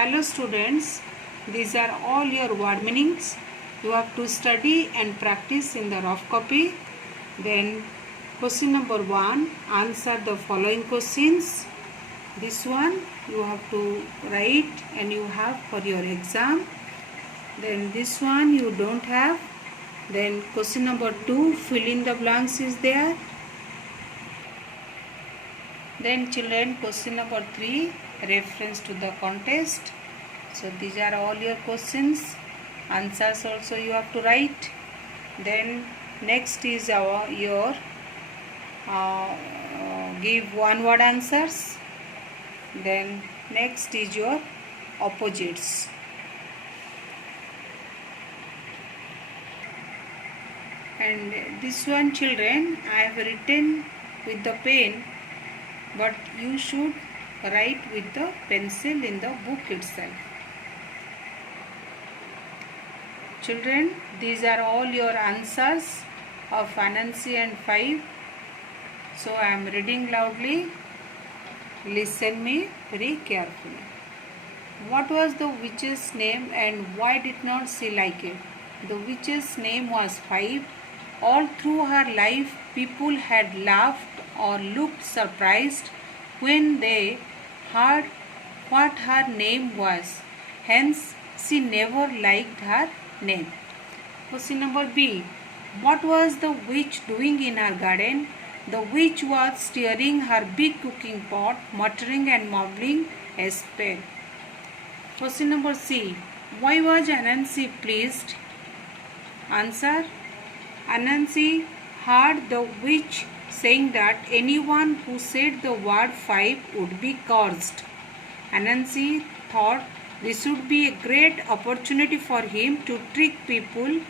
Hello students, these are all your word meanings. You have to study and practice in the rough copy. Then question number 1, answer the following questions. This one you have to write and you have for your exam. Then this one you don't have. Then question number 2, fill in the blanks is there. Then children, question number 3, reference to the contest. So these are all your questions. Answers also you have to write. Then next is your give one word answers. Then next is your opposites. And this one children, I have written with the pen, but you should write with the pencil in the book itself. Children, these are all your answers of Anansi and 5. So I am reading loudly. Listen me very carefully. What was the witch's name and why did not she like it? The witch's name was 5. All through her life, people had laughed or looked surprised when they heard what her name was. Hence, she never liked her name. Question number B. What was the witch doing in her garden? The witch was stirring her big cooking pot, muttering and mumbling a spell. Question number C. Why was Anansi pleased? Answer. Anansi heard the witch saying that anyone who said the word 5 would be cursed. Anansi thought this would be a great opportunity for him to trick people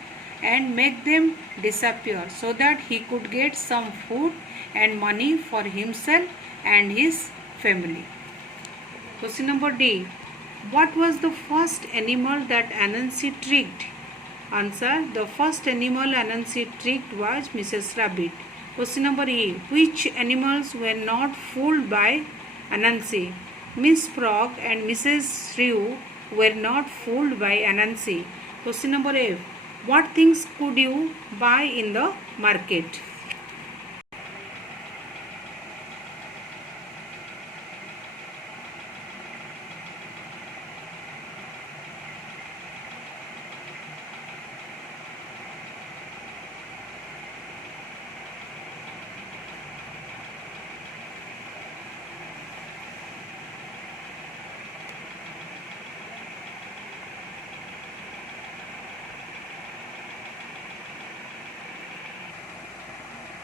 and make them disappear so that he could get some food and money for himself and his family. Question number D. What was the first animal that Anansi tricked? Answer. The first animal Anansi tricked was Mrs. Rabbit. Question number E. Which animals were not fooled by Anansi? Miss Frog and Mrs. Shrew were not fooled by Anansi. Question number F. What things could you buy in the market?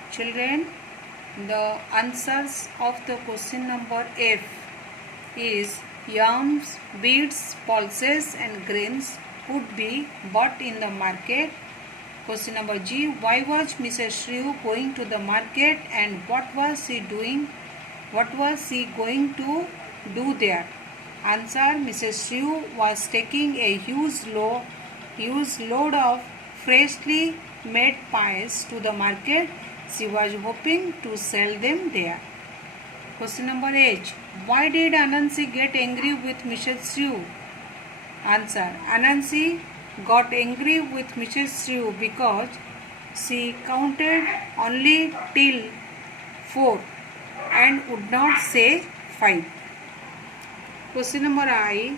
Children, the answers of the question number F is yams, beads, pulses and grains could be bought in the market. Question number G. Why was Mrs. Shrew going to the market and what was she doing? What was she going to do there? Answer. Mrs. Shrew was taking a huge load of freshly made pies to the market. She was hoping to sell them there. Question number H. Why did Anansi get angry with Mrs. Shrew? Answer. Anansi got angry with Mrs. Shrew because she counted only till 4 and would not say 5. Question number I.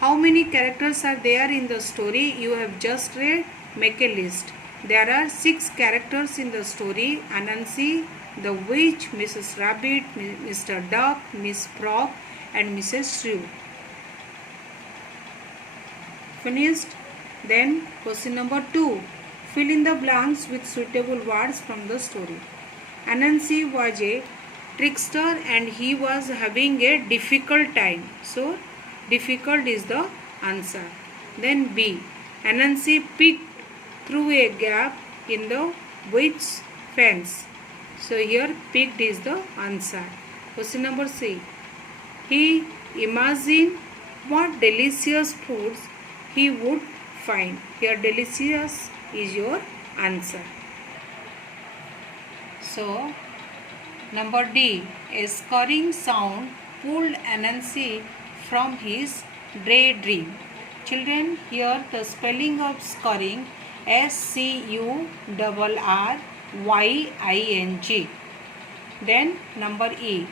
How many characters are there in the story you have just read? Make a list. There are 6 characters in the story: Anansi, the witch, Mrs. Rabbit, Mr. Duck, Miss Frog and Mrs. Shrew. Finished? Then question number 2. Fill in the blanks with suitable words from the story. Anansi was a trickster and he was having a difficult time. So, difficult is the answer. Then B. Anansi peeked through a gap in the witch's fence. So here peeked is the answer. Question number C. He imagined what delicious foods he would find. Here delicious is your answer. So number D. A scurrying sound pulled Anansi from his daydream. Children, here the spelling of scoring SCURRYING. Then number E.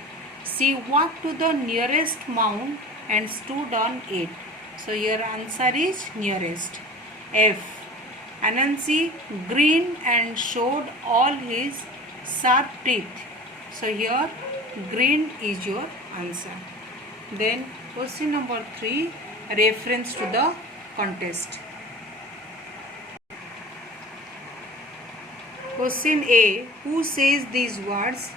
She walked to the nearest mound and stood on it. So your answer is nearest. F. Anansi grinned and showed all his sharp teeth. So here green is your answer. Then question number 3, reference to the contest. Question A. Who says these words?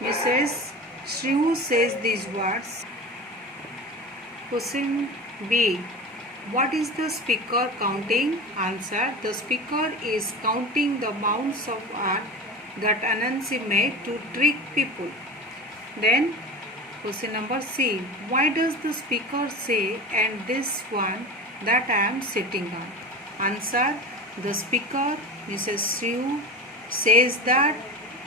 Mrs. Shrew says these words. Question B. What is the speaker counting? Answer. The speaker is counting the mounds of earth that Anansi made to trick people. Then question number C. Why does the speaker say, and this one that I am sitting on? Answer. The speaker, Mrs. Shrew, says that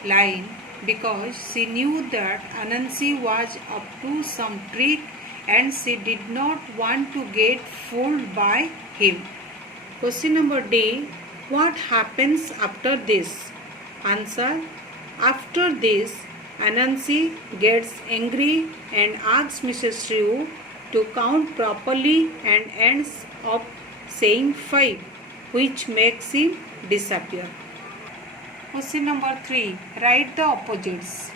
line because she knew that Anansi was up to some trick and she did not want to get fooled by him. Question number D. What happens after this? Answer. After this, Anansi gets angry and asks Mrs. Shrew to count properly and ends up saying 5, which makes him disappear. Question number 3. Write the opposites.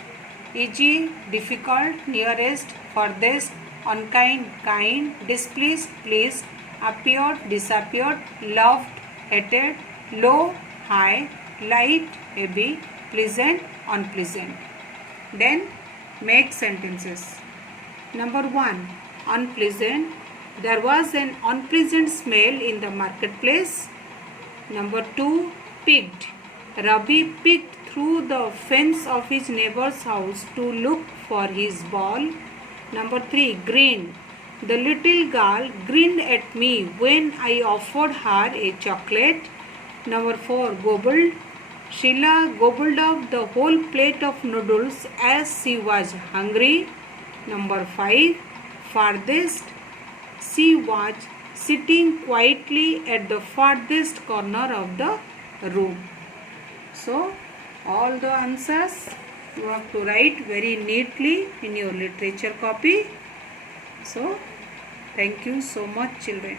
Easy, difficult, nearest, furthest, unkind, kind, displeased, pleased, appeared, disappeared, loved, hated, low, high, light, heavy, pleasant, unpleasant. Then make sentences. Number 1. Unpleasant. There was an unpleasant smell in the marketplace. Number 2. Picked. Ravi peeked through the fence of his neighbor's house to look for his ball. Number 3. Grinned. The little girl grinned at me when I offered her a chocolate. Number 4. Gobbled. Sheila gobbled up the whole plate of noodles as she was hungry. Number 5. Farthest. She was sitting quietly at the farthest corner of the room. So, all the answers you have to write very neatly in your literature copy. So, thank you so much, children.